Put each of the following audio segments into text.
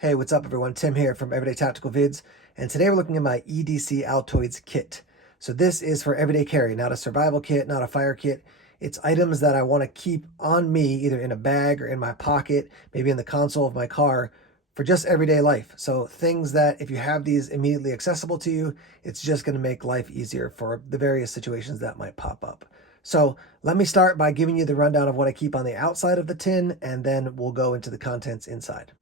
Hey, what's up everyone? Tim here from Everyday Tactical Vids, and today we're looking at my EDC Altoids kit. So this is for everyday carry, not a survival kit, not a fire kit. It's items that I want to keep on me, either in a bag or in my pocket, maybe in the console of my car, for just everyday life. So things that if you have these immediately accessible to you, it's just going to make life easier for the various situations that might pop up. So let me start by giving you the rundown of what I keep on the outside of the tin, and then we'll go into the contents inside.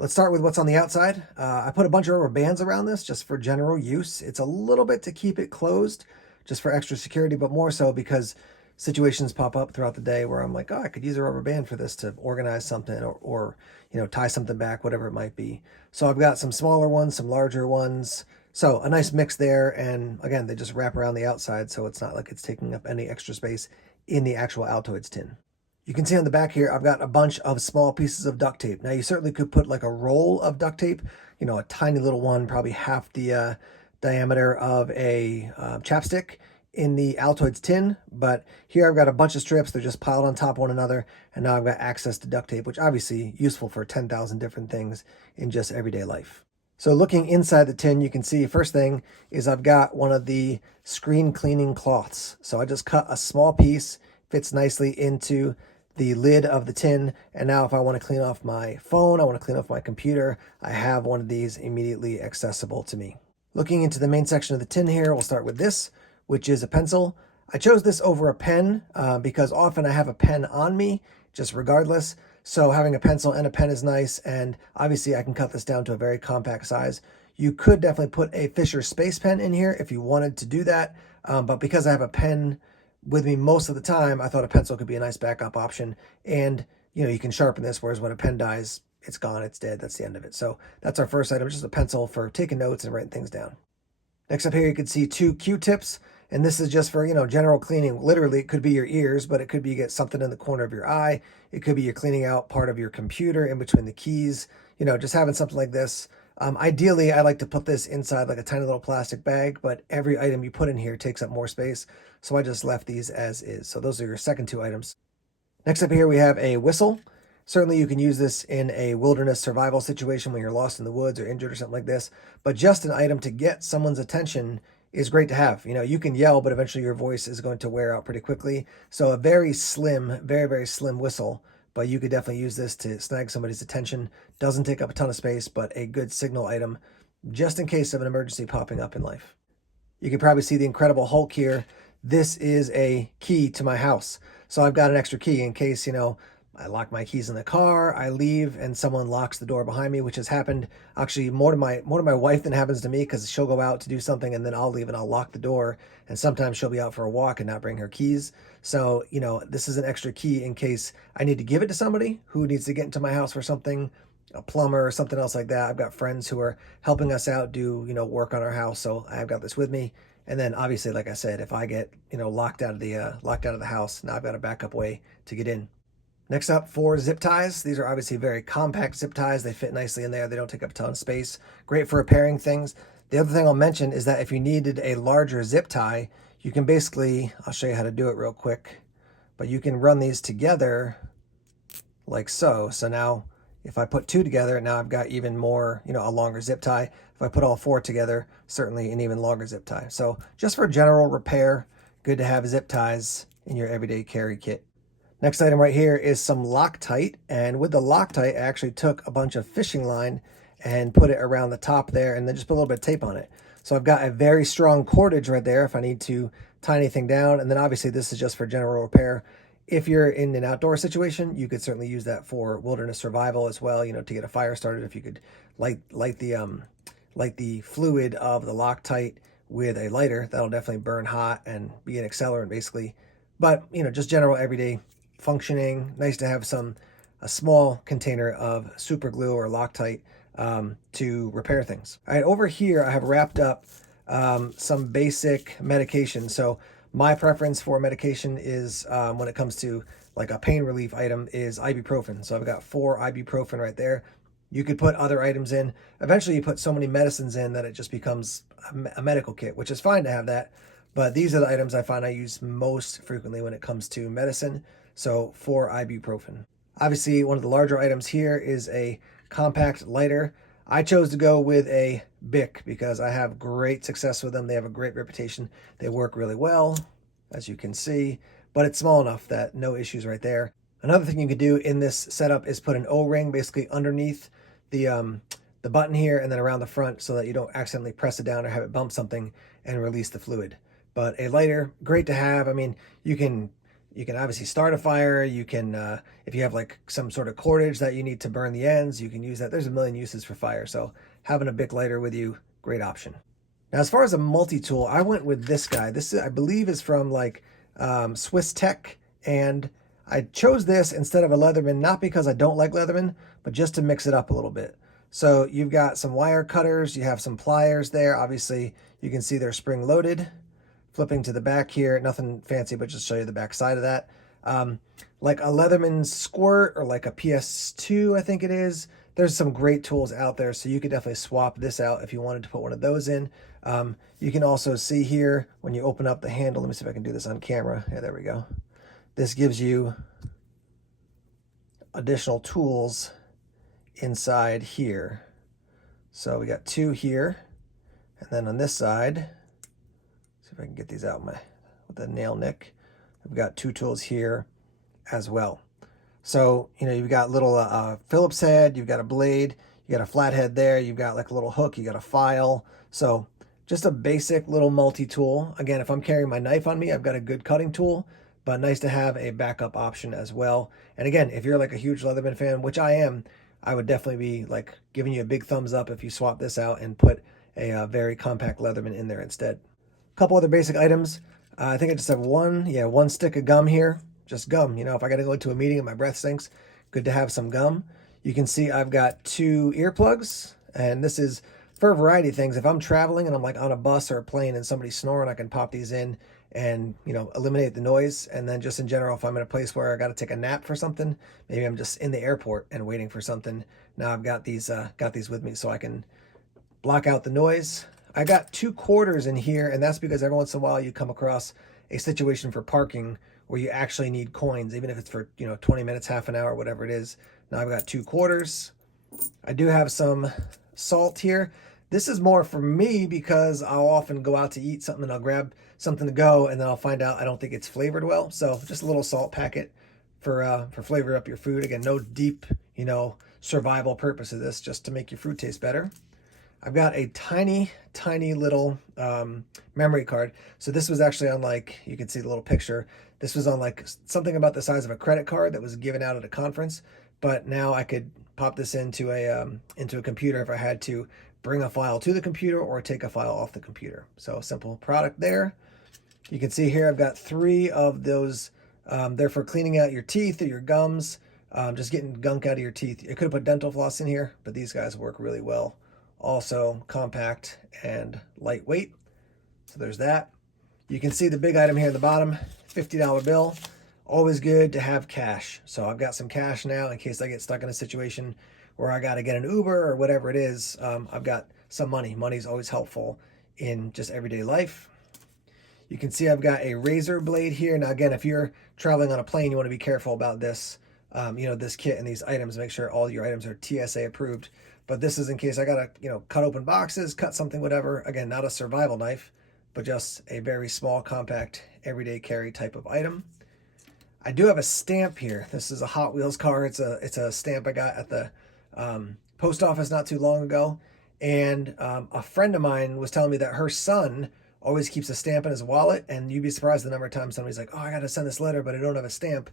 Let's start with what's on the outside. I put a bunch of rubber bands around this just for general use. It's a little bit to keep it closed, just for extra security, but more so because situations pop up throughout the day where I'm like, oh, I could use a rubber band for this to organize something or tie something back, whatever it might be. So I've got some smaller ones, some larger ones. So a nice mix there. And again, they just wrap around the outside, so it's not like it's taking up any extra space in the actual Altoids tin. You can see on the back here, I've got a bunch of small pieces of duct tape. Now you certainly could put like a roll of duct tape, a tiny little one, probably half the diameter of a chapstick in the Altoids tin. But here I've got a bunch of strips. They're just piled on top of one another. And now I've got access to duct tape, which obviously useful for 10,000 different things in just everyday life. So looking inside the tin, you can see first thing is I've got one of the screen cleaning cloths. So I just cut a small piece, fits nicely into the lid of the tin, and now if I want to clean off my phone, I want to clean off my computer, I have one of these immediately accessible to me. Looking into the main section of the tin here, we'll start with this, which is a pencil. I chose this over a pen because often I have a pen on me, just regardless. So having a pencil and a pen is nice, and obviously I can cut this down to a very compact size. You could definitely put a Fisher Space Pen in here if you wanted to do that, but because I have a pen with me most of the time, I thought a pencil could be a nice backup option. And, you can sharpen this, whereas when a pen dies, it's gone, it's dead, that's the end of it. So that's our first item, just a pencil for taking notes and writing things down. Next up here, you can see two Q-tips, and this is just for, general cleaning. Literally, it could be your ears, but it could be you get something in the corner of your eye. It could be you're cleaning out part of your computer in between the keys. Just having something like this. Ideally, I like to put this inside like a tiny little plastic bag, but every item you put in here takes up more space. So I just left these as is. So those are your second two items. Next up here, we have a whistle. Certainly you can use this in a wilderness survival situation when you're lost in the woods or injured or something like this, but just an item to get someone's attention is great to have. You can yell, but eventually your voice is going to wear out pretty quickly. So a very slim, very, very slim whistle, but you could definitely use this to snag somebody's attention. Doesn't take up a ton of space, but a good signal item just in case of an emergency popping up in life. You can probably see the Incredible Hulk here. This is a key to my house. So I've got an extra key in case, I lock my keys in the car, I leave, and someone locks the door behind me, which has happened actually more to my wife than happens to me, because she'll go out to do something and then I'll leave and I'll lock the door. And sometimes she'll be out for a walk and not bring her keys. So, this is an extra key in case I need to give it to somebody who needs to get into my house for something, a plumber or something else like that. I've got friends who are helping us out do, work on our house. So I've got this with me. And then obviously, like I said, if I get, locked out of the house, now I've got a backup way to get in. Next up, 4 zip ties. These are obviously very compact zip ties. They fit nicely in there. They don't take up a ton of space. Great for repairing things. The other thing I'll mention is that if you needed a larger zip tie, you can basically, I'll show you how to do it real quick, but you can run these together like so. So now if I put 2 together, now I've got even more, a longer zip tie. If I put all 4 together, certainly an even longer zip tie. So just for general repair, good to have zip ties in your everyday carry kit. Next item right here is some Loctite, and with the Loctite, I actually took a bunch of fishing line and put it around the top there, and then just put a little bit of tape on it. So I've got a very strong cordage right there if I need to tie anything down, and then obviously this is just for general repair. If you're in an outdoor situation, you could certainly use that for wilderness survival as well, to get a fire started. If you could light the fluid of the Loctite with a lighter, that'll definitely burn hot and be an accelerant basically. But, just general everyday functioning. Nice to have a small container of super glue or Loctite to repair things. All right, over here I have wrapped up some basic medication. So my preference for medication is when it comes to like a pain relief item is ibuprofen. So I've got 4 ibuprofen right there. You could put other items in. Eventually you put so many medicines in that it just becomes a medical kit, which is fine to have that. But these are the items I find I use most frequently when it comes to medicine. So 4 ibuprofen. Obviously, one of the larger items here is a compact lighter. I chose to go with a Bic because I have great success with them. They have a great reputation. They work really well, as you can see, but it's small enough that no issues right there. Another thing you could do in this setup is put an O-ring basically underneath the button here and then around the front so that you don't accidentally press it down or have it bump something and release the fluid. But a lighter, great to have. I mean, you can obviously start a fire. You can, if you have like some sort of cordage that you need to burn the ends, you can use that. There's a million uses for fire. So having a Bic lighter with you, great option. Now, as far as a multi-tool, I went with this guy. This, I believe, is from like Swiss Tech. And I chose this instead of a Leatherman, not because I don't like Leatherman, but just to mix it up a little bit. So you've got some wire cutters. You have some pliers there. Obviously, you can see they're spring loaded. Flipping to the back here, nothing fancy, but just show you the back side of that. Like a Leatherman Squirt or like a PS2, I think it is. There's some great tools out there, so you could definitely swap this out if you wanted to put one of those in. You can also see here when you open up the handle. Let me see if I can do this on camera. Yeah, there we go. This gives you additional tools inside here. So we got two here, and then on this side, see if I can get these out with the nail nick. We've got two tools here as well. So, you know, you've got little Phillips head, you've got a blade, you got a flathead there, you've got like a little hook, you got a file. So just a basic little multi-tool. Again, if I'm carrying my knife on me, I've got a good cutting tool, but nice to have a backup option as well. And again, if you're like a huge Leatherman fan, which I am, I would definitely be like giving you a big thumbs up if you swap this out and put a very compact Leatherman in there instead. Couple other basic items. I think I just have one stick of gum here. Just gum. You know, if I got to go to a meeting and my breath stinks, good to have some gum. You can see I've got two earplugs, and this is for a variety of things. If I'm traveling and I'm like on a bus or a plane and somebody's snoring, I can pop these in and, you know, eliminate the noise. And then just in general, if I'm in a place where I got to take a nap for something, maybe I'm just in the airport and waiting for something. Now I've got these with me so I can block out the noise. I got 2 quarters in here, and that's because every once in a while you come across a situation for parking where you actually need coins, even if it's for, you know, 20 minutes, half an hour, whatever it is. Now I've got 2 quarters. I do have some salt here. This is more for me because I'll often go out to eat something and I'll grab something to go and then I'll find out I don't think it's flavored well. So just a little salt packet for flavor up your food. Again, no deep, you know, survival purpose of this, just to make your food taste better. I've got a tiny little memory card. So this was actually on, like, you can see the little picture. This was on like something about the size of a credit card that was given out at a conference. But now I could pop this into a computer if I had to bring a file to the computer or take a file off the computer. So simple product there. You can see here I've got 3 of those. They're for cleaning out your teeth or your gums, just getting gunk out of your teeth. I could have put dental floss in here, but these guys work really well. Also compact and lightweight. So there's that. You can see the big item here at the bottom, $50 bill. Always good to have cash. So I've got some cash now in case I get stuck in a situation where I got to get an Uber or whatever it is. I've got some money. Money's always helpful in just everyday life. You can see I've got a razor blade here. Now again, if you're traveling on a plane, you want to be careful about this, you know, this kit and these items. Make sure all your items are TSA approved. But this is in case I gotta, you know, cut open boxes, cut something, whatever. Again, not a survival knife, but just a very small, compact, everyday carry type of item. I do have a stamp here. This is a Hot Wheels car. It's a stamp I got at the post office not too long ago. And a friend of mine was telling me that her son always keeps a stamp in his wallet, and you'd be surprised the number of times somebody's like, oh, I gotta send this letter, but I don't have a stamp.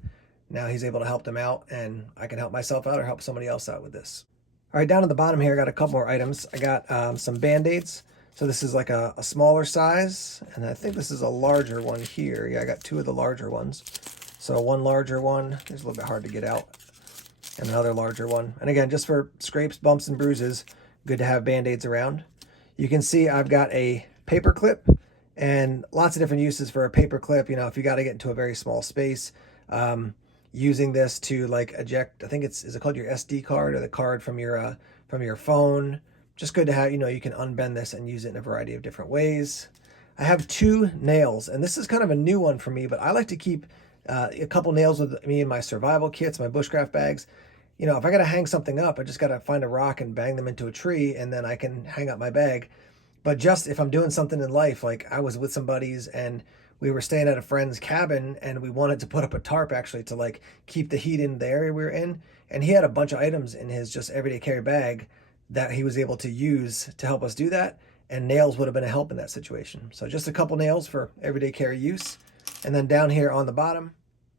Now he's able to help them out, and I can help myself out or help somebody else out with this. All right, down at the bottom here, I got a couple more items. I got some Band-Aids. So this is like a smaller size, and I think this is a larger one here. Yeah, I got 2 of the larger ones. So one larger one, it's a little bit hard to get out, and another larger one. And again, just for scrapes, bumps, and bruises, good to have Band-Aids around. You can see I've got a paper clip, and lots of different uses for a paper clip. You know, if you got to get into a very small space, using this to like eject, I think is it called your SD card or the card from your phone. Just good to have, you know, you can unbend this and use it in a variety of different ways. I have 2 nails, and this is kind of a new one for me, but I like to keep a couple nails with me in my survival kits, my bushcraft bags. you know, if I got to hang something up, I just got to find a rock and bang them into a tree and then I can hang up my bag. But just if I'm doing something in life, like I was with some buddies and we were staying at a friend's cabin and we wanted to put up a tarp actually to like keep the heat in the area we were in. And he had a bunch of items in his just everyday carry bag that he was able to use to help us do that. And nails would have been a help in that situation. So just a couple nails for everyday carry use. And then down here on the bottom,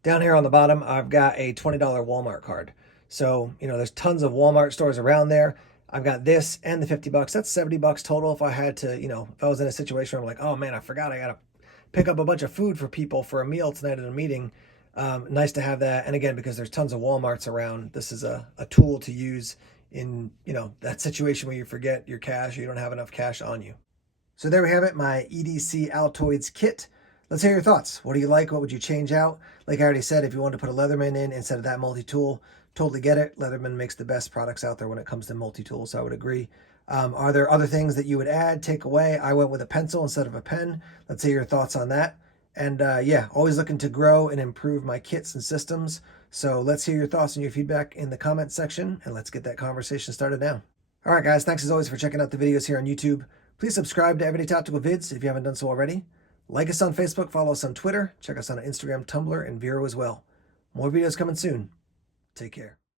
I've got a $20 Walmart card. So, you know, there's tons of Walmart stores around there. I've got this and the 50 bucks. That's 70 bucks total if I had to, you know, if I was in a situation where I'm like, oh man, I forgot I got to pick up a bunch of food for people for a meal tonight at a meeting. Nice to have that. And again, because there's tons of Walmarts around, this is a tool to use in, you know, that situation where you forget your cash or you don't have enough cash on you. So there we have it, my EDC Altoids kit. Let's hear your thoughts. What do you like? What would you change out? Like I already said, if you wanted to put a Leatherman in instead of that multi-tool, totally get it. Leatherman makes the best products out there when it comes to multi-tools, so I would agree. Are there other things that you would add, take away? I went with a pencil instead of a pen. Let's hear your thoughts on that. And yeah, always looking to grow and improve my kits and systems. So let's hear your thoughts and your feedback in the comment section, and let's get that conversation started now. All right, guys, thanks as always for checking out the videos here on YouTube. Please subscribe to Everyday Tactical Vids if you haven't done so already. Like us on Facebook, follow us on Twitter, check us on Instagram, Tumblr, and Vero as well. More videos coming soon. Take care.